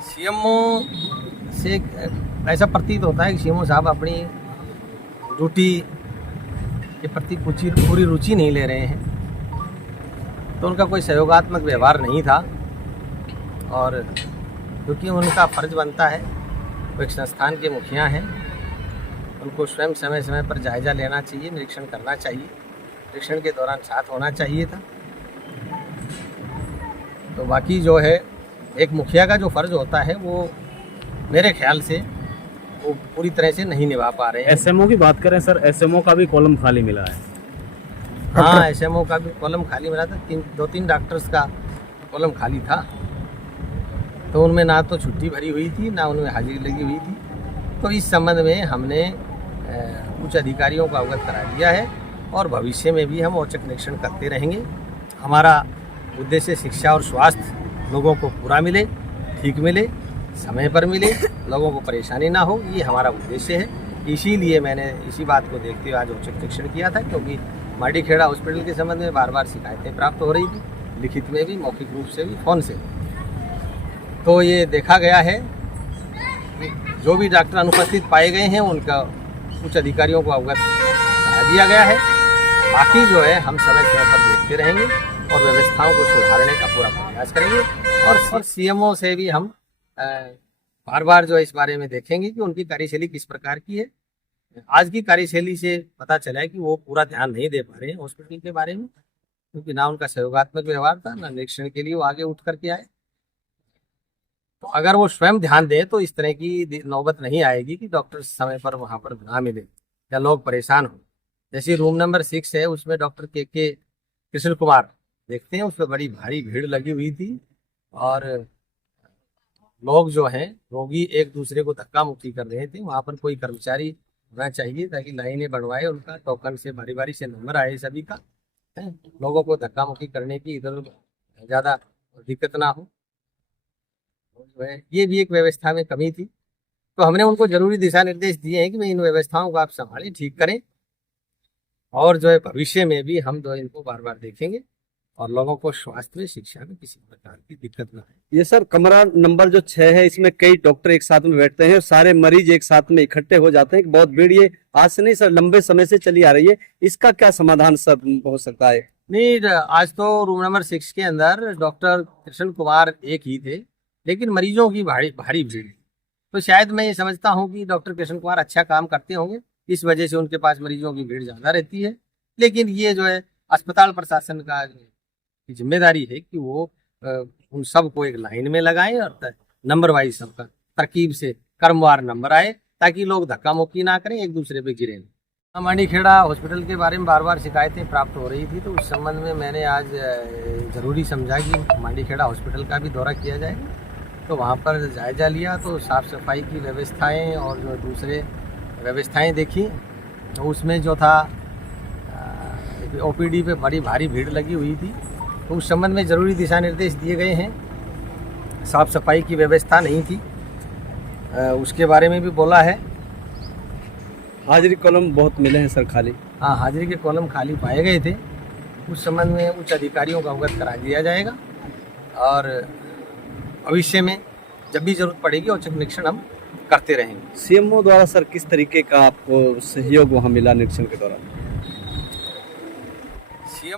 CMO से ऐसा प्रतीत होता है कि सीएमओ साहब अपनी ड्यूटी के प्रति पूरी रुचि नहीं ले रहे हैं, तो उनका कोई सहयोगात्मक व्यवहार नहीं था। और क्योंकि उनका फर्ज बनता है, वो एक संस्थान के मुखिया हैं, उनको स्वयं समय समय पर जायज़ा लेना चाहिए, निरीक्षण करना चाहिए, निरीक्षण के दौरान साथ होना चाहिए था। तो बाकी जो है एक मुखिया का जो फ़र्ज़ होता है वो मेरे ख्याल से वो पूरी तरह से नहीं निभा पा रहे हैं। एसएमओ की बात करें सर, एसएमओ का भी कॉलम खाली मिला है। हाँ, एसएमओ का भी कॉलम खाली मिला था, 2-3 डॉक्टर्स का कॉलम खाली था। तो उनमें ना तो छुट्टी भरी हुई थी, ना उनमें हाजिरी लगी हुई थी। तो इस संबंध में हमने उच्च अधिकारियों को अवगत करा दिया है और भविष्य में भी हम औचक निरीक्षण करते रहेंगे। हमारा उद्देश्य शिक्षा और स्वास्थ्य लोगों को पूरा मिले, ठीक मिले, समय पर मिले, लोगों को परेशानी ना हो, ये हमारा उद्देश्य है। इसीलिए मैंने इसी बात को देखते हुए आज औचक निरीक्षण किया था, क्योंकि माडीखेड़ा हॉस्पिटल के संबंध में बार बार शिकायतें प्राप्त हो रही थी, लिखित में भी, मौखिक रूप से भी, फ़ोन से। तो ये देखा गया है कि जो भी डॉक्टर अनुपस्थित पाए गए हैं उनका उच्च अधिकारियों को अवगत करा दिया गया है। बाकी जो है हम समय समय पर देखते रहेंगे और व्यवस्थाओं को सुधारने का पूरा प्रयास करेंगे। और सीएमओ से भी हम बार बार जो है इस बारे में देखेंगे कि उनकी कार्यशैली किस प्रकार की है। आज की कार्यशैली से पता चला है कि वो पूरा ध्यान नहीं दे पा रहे हैं हॉस्पिटल के बारे में, क्योंकि ना उनका सहयोगात्मक व्यवहार था, ना निरीक्षण के लिए वो आगे उठ करके आए। तो अगर वो स्वयं ध्यान दें तो इस तरह की नौबत नहीं आएगी कि डॉक्टर समय पर वहाँ पर ना मिले या लोग परेशान हो। जैसे रूम नंबर 6 है, उसमें डॉक्टर के कृष्ण कुमार देखते हैं, उस पर बड़ी भारी भीड़ लगी हुई थी और लोग जो हैं रोगी एक दूसरे को धक्का मुक्की कर रहे थे। वहाँ पर कोई कर्मचारी होना चाहिए ताकि लाइनें बढ़वाए, उनका टोकन से बारी बारी से नंबर आए सभी का, है, लोगों को धक्का मुक्की करने की इधर ज़्यादा दिक्कत ना हो। जो है ये भी एक व्यवस्था में कमी थी। तो हमने उनको जरूरी दिशा निर्देश दिए हैं कि भाई इन व्यवस्थाओं को आप संभालें, ठीक करें, और जो है भविष्य में भी हम जो इनको बार बार देखेंगे और लोगों को स्वास्थ्य में, शिक्षा में किसी प्रकार की दिक्कत ना आए। ये सर कमरा नंबर जो 6 है, इसमें कई डॉक्टर एक साथ में बैठते हैं, सारे मरीज एक साथ में इकट्ठे हो जाते हैं। बहुत भीड़ ये आज से नहीं सर, लंबे समय से चली आ रही है। इसका क्या समाधान सर हो सकता है? नहीं, आज तो रूम नंबर 6 के अंदर डॉक्टर कृष्ण कुमार एक ही थे, लेकिन मरीजों की भारी भीड़। तो शायद मैं ये समझता हूँ कि डॉक्टर कृष्ण कुमार अच्छा काम करते होंगे, इस वजह से उनके पास मरीजों की भीड़ ज़्यादा रहती है। लेकिन ये जो है अस्पताल प्रशासन का जिम्मेदारी है कि वो उन सबको एक लाइन में लगाएं और नंबर वाइज सबका तरकीब से क्रमवार नंबर आए, ताकि लोग धक्का मुक्की ना करें, एक दूसरे पे गिरे नहीं। माडीखेड़ा हॉस्पिटल के बारे में बार बार शिकायतें प्राप्त हो रही थी, तो उस संबंध में मैंने आज ज़रूरी समझा कि माडीखेड़ा हॉस्पिटल का भी दौरा किया जाए। तो वहाँ पर जायज़ा लिया, तो साफ़ सफाई की व्यवस्थाएं और जो दूसरे व्यवस्थाएं देखी। तो उसमें जो था ओपीडी पे बड़ी भारी भीड़ लगी हुई थी, तो उस संबंध में ज़रूरी दिशा निर्देश दिए गए हैं। साफ़ सफाई की व्यवस्था नहीं थी, उसके बारे में भी बोला है। हाजिरी कॉलम बहुत मिले हैं सर खाली। हाँ, हाजिरी के कॉलम खाली पाए गए थे, उस संबंध में उच्च अधिकारियों का अवगत करा दिया जाएगा और भविष्य में जब भी जरूरत पड़ेगी औचक निरीक्षण हम करते रहेंगे। सीएमओ द्वारा सर किस तरीके का आपको सहयोग वहाँ मिला निरीक्षण के दौरान?